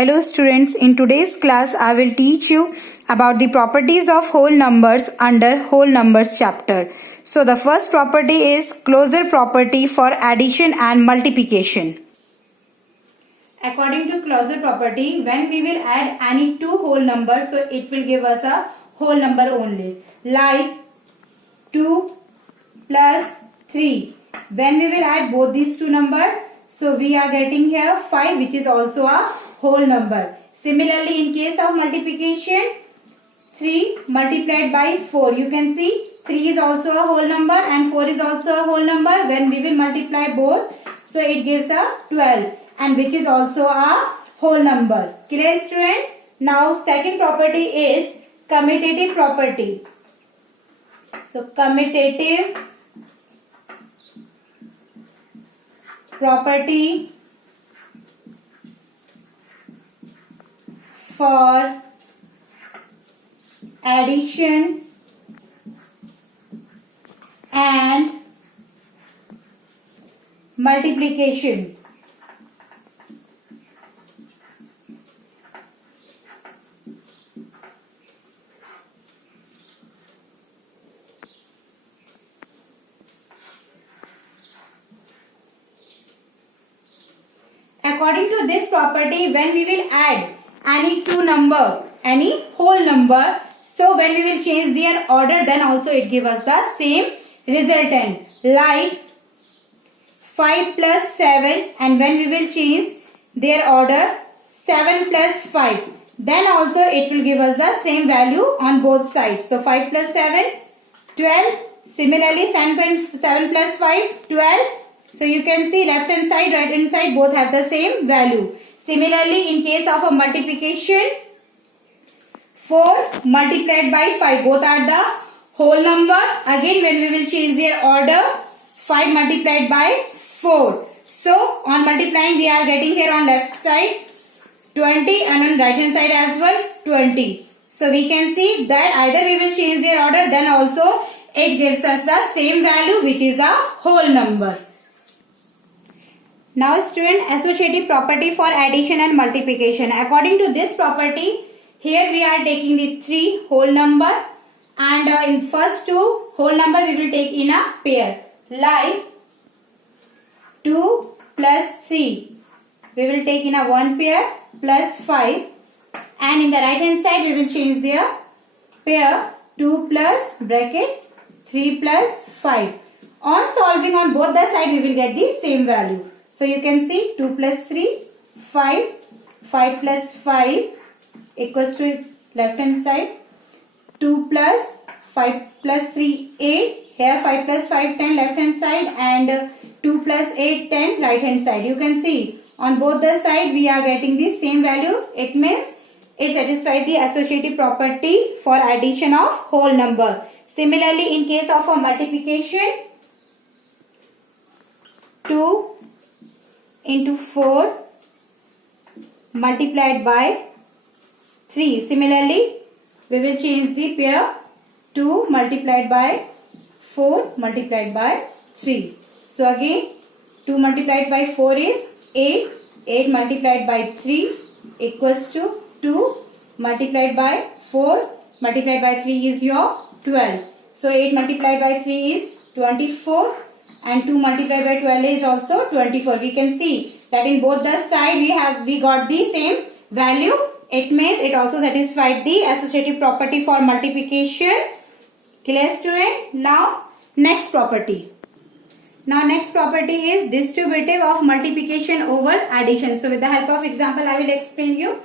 Hello students, in today's class I will teach you about the properties of whole numbers under whole numbers chapter. So the first property is closure property for addition and multiplication. According to closure property, when we will add any two whole numbers, so it will give us a whole number only. Like 2 plus 3. When we will add both these two numbers, so we are getting here 5, which is also a whole number. Similarly, in case of multiplication, 3 multiplied by 4. You can see 3 is also a whole number and 4 is also a whole number. When we will multiply both, so it gives a 12, and which is also a whole number. Clear, student? Now second property is commutative property. So commutative property for addition and multiplication. According to this property, when we will add any two number, any whole number, so when we will change their order, then also it gives us the same resultant. Like 5 plus 7, and when we will change their order 7 plus 5, then also it will give us the same value on both sides. So 5 plus 7, 12. Similarly 7 plus 5, 12. So you can see left hand side, right hand side both have the same value. Similarly, in case of a multiplication, 4 multiplied by 5, both are the whole number. Again, when we will change their order, 5 multiplied by 4. So on multiplying, we are getting here on left side 20 and on right hand side as well 20. So we can see that either we will change their order, then also it gives us the same value, which is a whole number. Now student, associative property for addition and multiplication. According to this property, here we are taking the 3 whole number, and in first 2 whole number we will take in a pair. Like 2 plus 3, we will take in a one pair plus 5, and in the right hand side we will change their pair 2 plus bracket 3 plus 5. On solving on both the side, we will get the same value. So you can see 2 plus 3, 5, 5 plus 5 equals to left hand side, 2 plus 5 plus 3, 8, here 5 plus 5, 10 left hand side, and 2 plus 8, 10 right hand side. You can see on both the side we are getting the same value. It means it satisfies the associative property for addition of whole number. Similarly, in case of a multiplication, 2 into 4 multiplied by 3. Similarly, we will change the pair 2 multiplied by 4 multiplied by 3. So again 2 multiplied by 4 is 8. 8 multiplied by 3 equals to 2 multiplied by 4 multiplied by 3 is your 12. So 8 multiplied by 3 is 24. And 2 multiplied by 12 is also 24. We can see that in both the side we got the same value. It means it also satisfied the associative property for multiplication. Clear, student? Now next property. Now next property is distributive of multiplication over addition. So with the help of example I will explain you.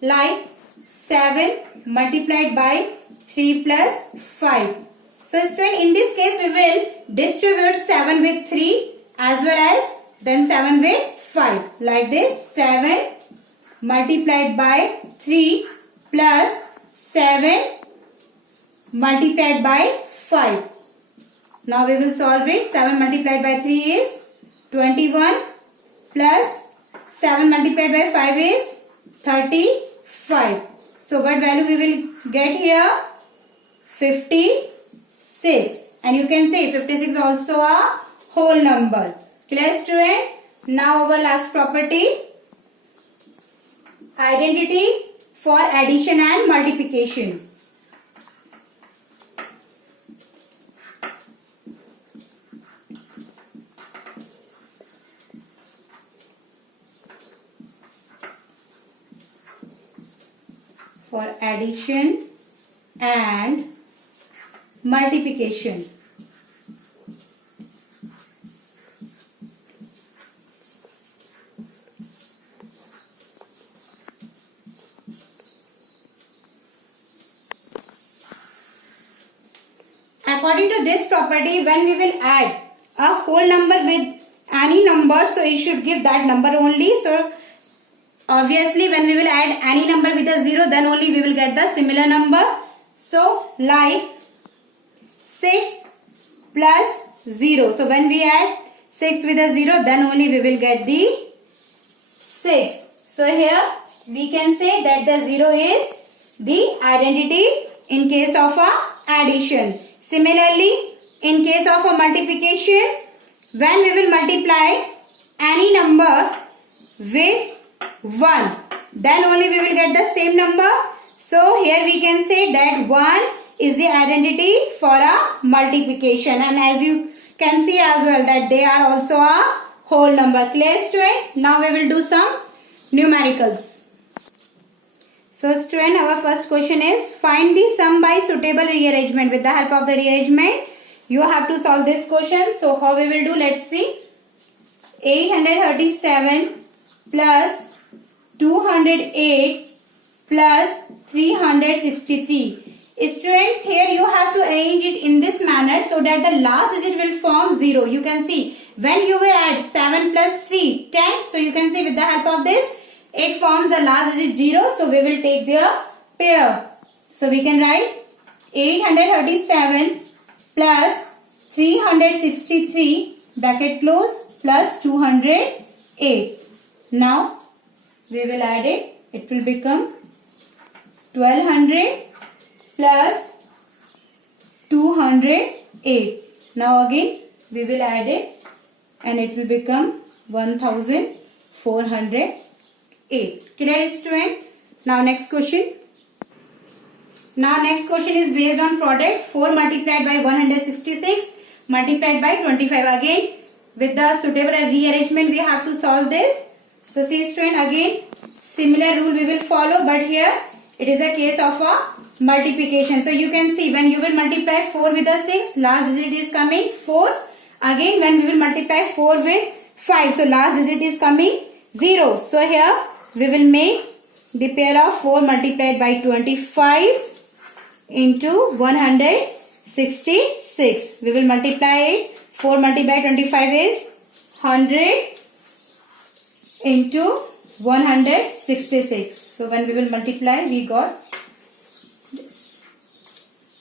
Like 7 multiplied by 3 plus 5. So student, in this case we will distribute 7 with 3 as well as then 7 with 5. Like this, 7 multiplied by 3 plus 7 multiplied by 5. Now we will solve it. 7 multiplied by 3 is 21 plus 7 multiplied by 5 is 35. So what value we will get here? 56. And you can say 56 also a whole number. Clear, student? Now our last property. identity for addition and multiplication. For addition and multiplication. According to this property, when we will add a whole number with any number, so it should give that number only. So obviously when we will add any number with a 0, then only we will get the similar number. So like 6 plus 0. So when we add 6 with a 0, then only we will get the 6. So here we can say that the 0 is the identity in case of a addition. Similarly, in case of a multiplication, when we will multiply any number with 1, then only we will get the same number. So here we can say that 1 is the identity for a multiplication, and as you can see as well that they are also a whole number. Clear, student? Now we will do some numericals. So student, our first question is find the sum by suitable rearrangement. With the help of the rearrangement, you have to solve this question. So how we will do? Let's see. 837 plus 208 plus 363. Students, here you have to arrange it in this manner so that the last digit will form 0. You can see when you will add 7 plus 3, 10. So you can see with the help of this, it forms the last digit 0. So we will take their pair. So we can write 837 plus 363 bracket close plus 208. Now we will add it. It will become 1200 plus 208. Now again we will add it and it will become 1408. Clear, student? Now next question. Now next question is based on product. 4 multiplied by 166 multiplied by 25. Again with the suitable rearrangement we have to solve this. So see student, again similar rule we will follow, but here it is a case of a multiplication. So you can see when you will multiply 4 with a 6, last digit is coming 4. Again when we will multiply 4 with 5, so last digit is coming 0. So here we will make the pair of 4 multiplied by 25 into 166. We will multiply it. 4 multiplied by 25 is 100 into 166. So when we will multiply, we got this.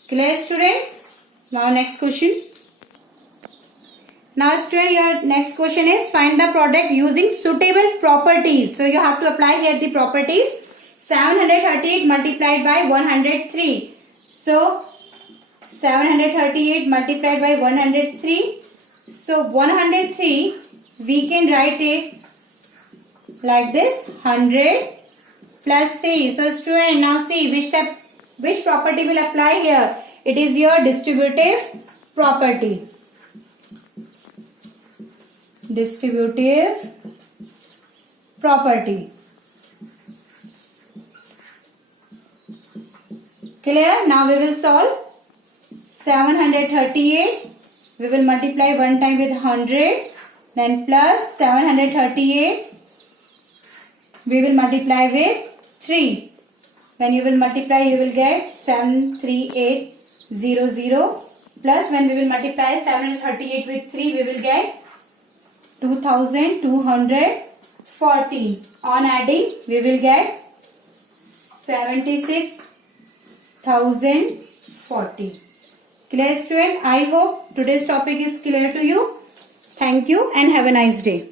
Clear, student? Now next question. Now student, your next question is find the product using suitable properties. So you have to apply here the properties. 738 multiplied by 103. So 738 multiplied by 103. So 103 we can write it like this, 100 plus 3. So student, now see which property will apply here. It is your distributive property. Distributive property. Clear? Now we will solve. 738 we will multiply one time with 100, then plus 738 we will multiply with 3. When you will multiply, you will get 73800, plus when we will multiply 738 with 3, we will get 2240. On adding, we will get 76,040. Clear, student? I hope today's topic is clear to you. Thank you and have a nice day.